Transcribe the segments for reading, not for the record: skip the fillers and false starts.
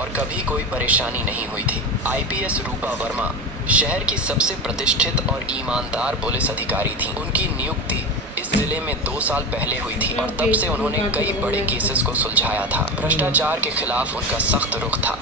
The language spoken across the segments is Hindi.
और कभी कोई परेशानी नहीं हुई थी। आईपीएस रूपा वर्मा शहर की सबसे प्रतिष्ठित और ईमानदार पुलिस अधिकारी थी। उनकी नियुक्ति इस जिले में 2 साल पहले हुई थी और तब से उन्होंने कई बड़े केसेस को सुलझाया था। भ्रष्टाचार के खिलाफ उनका सख्त रुख था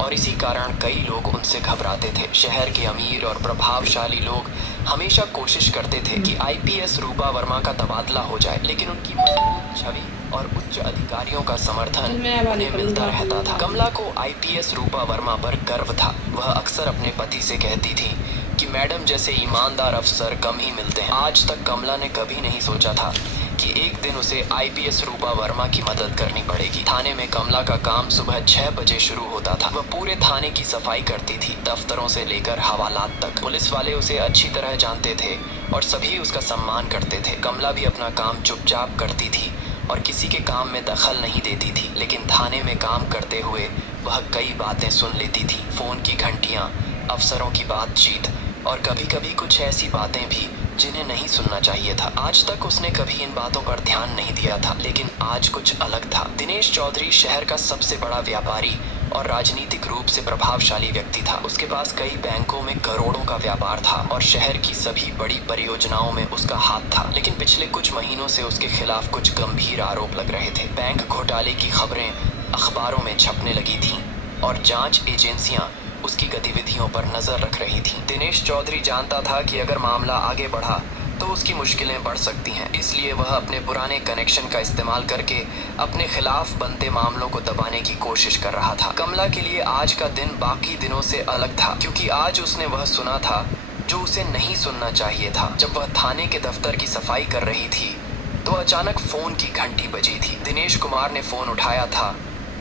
और इसी कारण कई लोग उनसे घबराते थे। शहर के अमीर और प्रभावशाली लोग हमेशा कोशिश करते थे कि आईपीएस रूपा वर्मा का तबादला हो जाए, लेकिन उनकी मजबूत छवि और उच्च अधिकारियों का समर्थन उन्हें मिलता रहता था। कमला को आईपीएस रूपा वर्मा पर गर्व था। वह अक्सर अपने पति से कहती थी कि मैडम जैसे ईमानदार अफसर कम ही मिलते हैं। आज तक कमला ने कभी नहीं सोचा था कि एक दिन उसे आईपीएस रूपा वर्मा की मदद करनी पड़ेगी। थाने में कमला का काम सुबह 6 बजे शुरू होता था। वह पूरे थाने की सफाई करती थी, दफ्तरों से लेकर हवालात तक। पुलिस वाले उसे अच्छी तरह जानते थे और सभी उसका सम्मान करते थे। कमला भी अपना काम चुपचाप करती थी और किसी के काम में दखल नहीं देती थी, लेकिन थाने में काम करते हुए वह कई बातें सुन लेती थी। फोन की घंटियां, अफसरों की बातचीत और कभी कभी कुछ ऐसी बातें भी जिन्हें नहीं सुनना चाहिए था। आज तक उसने कभी इन बातों पर ध्यान नहीं दिया था, लेकिन आज कुछ अलग था। दिनेश चौधरी शहर का सबसे बड़ा व्यापारी और राजनीतिक रूप से प्रभावशाली व्यक्ति था। उसके पास कई बैंकों में करोड़ों का व्यापार था और शहर की सभी बड़ी परियोजनाओं में उसका हाथ था। लेकिन पिछले कुछ महीनों से उसके खिलाफ कुछ गंभीर आरोप लग रहे थे। बैंक घोटाले की खबरें अखबारों में छपने लगी थीं और जांच एजेंसियां उसकी गतिविधियों पर नजर रख रही थीं। दिनेश चौधरी जानता था कि अगर मामला आगे बढ़ा तो उसकी मुश्किलें बढ़ सकती हैं, इसलिए वह अपने पुराने कनेक्शन का इस्तेमाल करके अपने खिलाफ बनते मामलों को दबाने की कोशिश कर रहा था। कमला के लिए आज का दिन बाकी दिनों से अलग था, क्योंकि आज उसने वह सुना था जो उसे नहीं सुनना चाहिए था। जब वह थाने के दफ्तर की सफाई कर रही थी तो अचानक फोन की घंटी बजी थी। दिनेश कुमार ने फोन उठाया था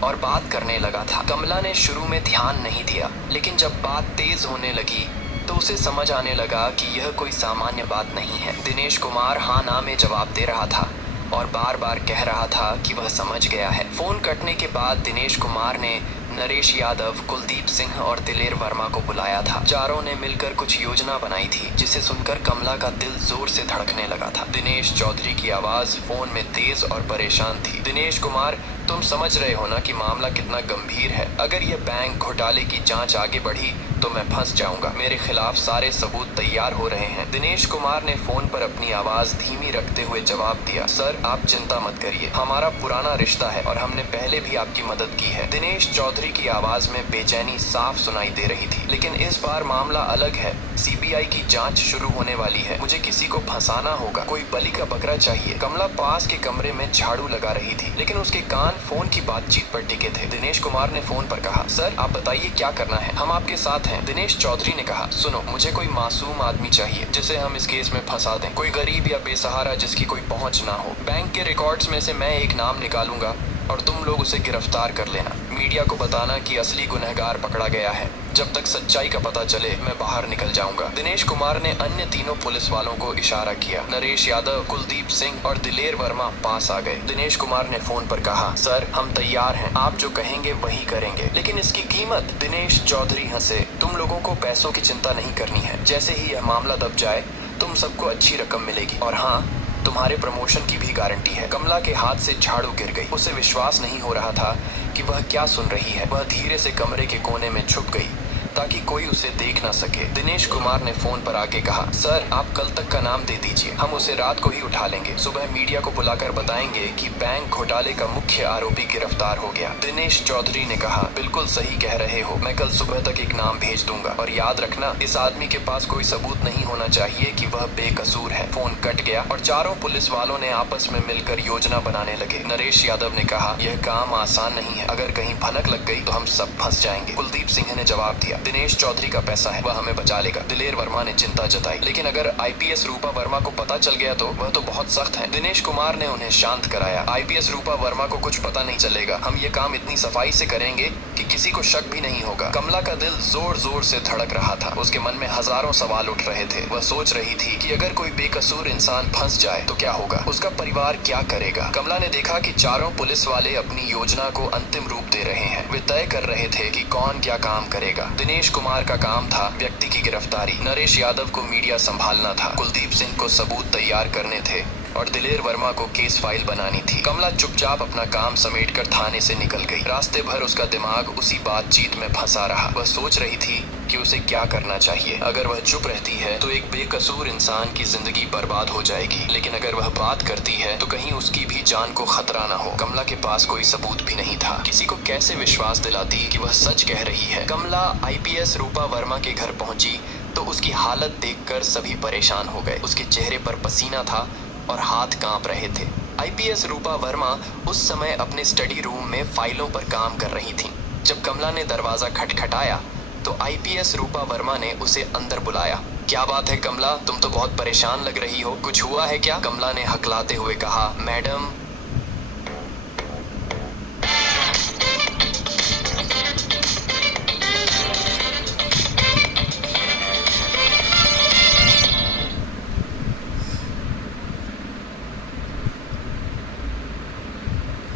और बात करने लगा था। कमला ने शुरू में ध्यान नहीं दिया, लेकिन जब बात तेज होने लगी तो उसे समझ आने लगा कि यह कोई सामान्य बात नहीं है। दिनेश कुमार हाँ ना में जवाब दे रहा था और बार बार कह रहा था कि वह समझ गया है। फोन कटने के बाद दिनेश कुमार ने नरेश यादव, कुलदीप सिंह और दिलेर वर्मा को बुलाया था। चारों ने मिलकर कुछ योजना बनाई थी, जिसे सुनकर कमला का दिल जोर से धड़कने लगा था। दिनेश चौधरी की आवाज फोन में तेज और परेशान थी। दिनेश कुमार, तुम समझ रहे हो ना कि मामला कितना गंभीर है। अगर यह बैंक घोटाले की जांच आगे बढ़ी तो मैं फंस जाऊंगा। मेरे खिलाफ सारे सबूत तैयार हो रहे हैं। दिनेश कुमार ने फोन पर अपनी आवाज धीमी रखते हुए जवाब दिया, सर आप चिंता मत करिए, हमारा पुराना रिश्ता है और हमने पहले भी आपकी मदद की है। दिनेश चौधरी की आवाज में बेचैनी साफ सुनाई दे रही थी, लेकिन इस बार मामला अलग है। सीबीआई की जांच शुरू होने वाली है। मुझे किसी को फंसाना होगा, कोई बलि का बकरा चाहिए। कमला पास के कमरे में झाड़ू लगा रही थी, लेकिन उसके कान फोन की बातचीत पर टिके थे। दिनेश कुमार ने फोन पर कहा, सर आप बताइए क्या करना है, हम आपके साथ हैं। दिनेश चौधरी ने कहा, सुनो, मुझे कोई मासूम आदमी चाहिए जिसे हम इस केस में फंसा दें, कोई गरीब या बेसहारा जिसकी कोई पहुंच ना हो। बैंक के रिकॉर्ड्स में से मैं एक नाम निकालूंगा और तुम लोग उसे गिरफ्तार कर लेना। मीडिया को बताना कि असली गुनहगार पकड़ा गया है। जब तक सच्चाई का पता चले मैं बाहर निकल जाऊंगा। दिनेश कुमार ने अन्य तीनों पुलिस वालों को इशारा किया। नरेश यादव, कुलदीप सिंह और दिलेर वर्मा पास आ गए। दिनेश कुमार ने फोन पर कहा, सर हम तैयार हैं, आप जो कहेंगे वही करेंगे, लेकिन इसकी कीमत। दिनेश चौधरी हंसे, तुम लोगों को पैसों की चिंता नहीं करनी है। जैसे ही यह मामला दब जाए तुम सबको अच्छी रकम मिलेगी और हाँ, तुम्हारे प्रमोशन की भी गारंटी है। कमला के हाथ से झाड़ू गिर गई। उसे विश्वास नहीं हो रहा था कि वह क्या सुन रही है। वह धीरे से कमरे के कोने में छुप गई ताकि कोई उसे देख ना सके। दिनेश कुमार ने फोन पर आके कहा, सर आप कल तक का नाम दे दीजिए, हम उसे रात को ही उठा लेंगे। सुबह मीडिया को बुलाकर बताएंगे कि बैंक घोटाले का मुख्य आरोपी गिरफ्तार हो गया। दिनेश चौधरी ने कहा, बिल्कुल सही कह रहे हो, मैं कल सुबह तक एक नाम भेज दूंगा और याद रखना इस आदमी के पास कोई सबूत नहीं होना चाहिए कि वह बेकसूर है। फोन कट गया और चारों पुलिस वालों ने आपस में मिलकर योजना बनाने लगे। नरेश यादव ने कहा, यह काम आसान नहीं है, अगर कहीं भनक लग गई तो हम सब फंस जाएंगे। कुलदीप सिंह ने जवाब दिया, दिनेश चौधरी का पैसा है, वह हमें बचा लेगा। दिलेर वर्मा ने चिंता जताई, लेकिन अगर आईपीएस रूपा वर्मा को पता चल गया तो वह तो बहुत सख्त है। दिनेश कुमार ने उन्हें शांत कराया, आईपीएस रूपा वर्मा को कुछ पता नहीं चलेगा, हम ये काम इतनी सफाई से करेंगे कि किसी को शक भी नहीं होगा। कमला का दिल जोर जोर से धड़क रहा था। उसके मन में हजारों सवाल उठ रहे थे। वह सोच रही थी कि अगर कोई बेकसूर इंसान फंस जाए तो क्या होगा, उसका परिवार क्या करेगा। कमला ने देखा कि चारों पुलिस वाले अपनी योजना को अंतिम रूप दे रहे हैं। वे तय कर रहे थे कि कौन क्या काम करेगा। दिनेश कुमार का काम था व्यक्ति की गिरफ्तारी, नरेश यादव को मीडिया संभालना था, कुलदीप सिंह को सबूत तैयार करने थे और दिलेर वर्मा को केस फाइल बनानी थी। कमला चुपचाप अपना काम समेटकर थाने से निकल गई। रास्ते भर उसका दिमाग उसी बातचीत में फंसा रहा। वह सोच रही थी कि उसे क्या करना चाहिए। अगर वह चुप रहती है तो एक बेकसूर इंसान की जिंदगी बर्बाद हो जाएगी, लेकिन अगर वह बात करती है तो कहीं उसकी भी जान को खतरा ना हो। कमला के पास कोई सबूत भी नहीं था। किसी को कैसे विश्वास दिलाती कि वह सच कह रही है। कमला आईपीएस रूपा वर्मा के घर पहुंची तो उसकी हालत देखकर सभी परेशान हो गए। उसके चेहरे पर पसीना था और हाथ कांप रहे थे। आईपीएस रूपा वर्मा उस समय अपने स्टडी रूम में फाइलों पर काम कर रही थी। जब कमला ने दरवाजा खटखटाया तो आईपीएस रूपा वर्मा ने उसे अंदर बुलाया। क्या बात है कमला, तुम तो बहुत परेशान लग रही हो, कुछ हुआ है क्या? कमला ने हकलाते हुए कहा। मैडम,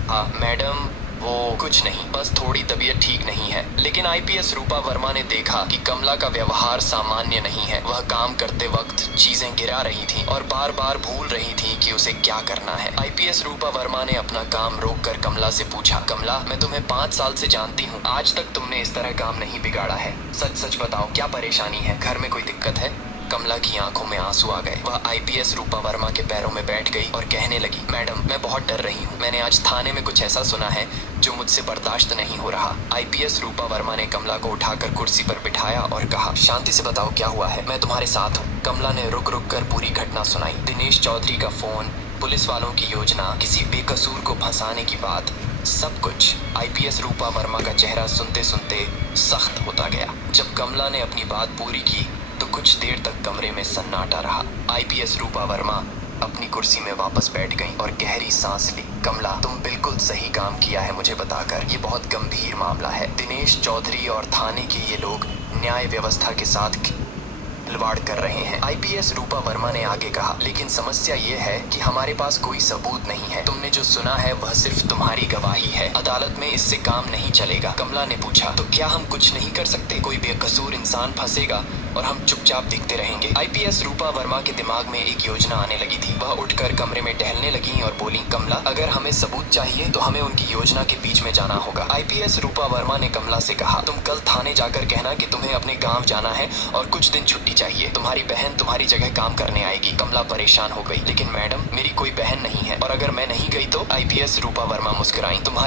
हाँ मैडम, वो कुछ नहीं, बस थोड़ी तबीयत ठीक नहीं है। लेकिन आईपीएस रूपा वर्मा ने देखा कि कमला का व्यवहार सामान्य नहीं है। वह काम करते वक्त चीजें गिरा रही थी और बार बार भूल रही थी कि उसे क्या करना है। आईपीएस रूपा वर्मा ने अपना काम रोककर कमला से पूछा। कमला, मैं तुम्हें 5 साल से जानती हूँ, आज तक तुमने इस तरह काम नहीं बिगाड़ा है। सच सच बताओ, क्या परेशानी है? घर में कोई दिक्कत है? कमला की आंखों में आंसू आ गए। वह आईपीएस रूपा वर्मा के पैरों में बैठ गई और कहने लगी। मैडम, मैं बहुत डर रही हूँ। मैंने आज थाने में कुछ ऐसा सुना है जो मुझसे बर्दाश्त नहीं हो रहा। आईपीएस रूपा वर्मा ने कमला को उठाकर कुर्सी पर बिठाया और कहा, शांति से बताओ क्या हुआ है, मैं तुम्हारे साथ हूँ। कमला ने रुक रुक कर पूरी घटना सुनाई। दिनेश चौधरी का फोन, पुलिस वालों की योजना, किसी बेकसूर को फंसाने की बात, सब कुछ। आईपीएस रूपा वर्मा का चेहरा सुनते सुनते सख्त होता गया। जब कमला ने अपनी बात पूरी की तो कुछ देर तक कमरे में सन्नाटा रहा। आईपीएस रूपा वर्मा अपनी कुर्सी में वापस बैठ गईं और गहरी सांस ली। कमला, तुम बिल्कुल सही काम किया है मुझे बताकर। ये बहुत गंभीर मामला है। दिनेश चौधरी और थाने के ये लोग न्याय व्यवस्था के साथ खिलवाड़ कर रहे हैं। आईपीएस रूपा वर्मा ने आगे कहा, लेकिन समस्या ये है कि हमारे पास कोई सबूत नहीं है। तुमने जो सुना है वह सिर्फ तुम्हारी गवाही है। अदालत में इससे काम नहीं चलेगा। कमला ने पूछा, तो क्या हम कुछ नहीं कर सकते? कोई बेकसूर इंसान फंसेगा और हम चुपचाप देखते रहेंगे? आईपीएस रूपा वर्मा के दिमाग में एक योजना आने लगी थी। वह उठकर कमरे में टहलने लगी और बोली, कमला, अगर हमें सबूत चाहिए तो हमें उनकी योजना के बीच में जाना होगा। आईपीएस रूपा वर्मा ने कमला से कहा, तुम कल थाने जाकर कहना कि तुम्हें अपने गाँव जाना है और कुछ दिन छुट्टी चाहिए। तुम्हारी बहन तुम्हारी जगह काम करने आएगी। कमला परेशान हो गई। लेकिन मैडम, मेरी कोई बहन नहीं है और अगर मैं नहीं गई तो? आईपीएस रूपा वर्मा मुस्कुराई। तुम्हारी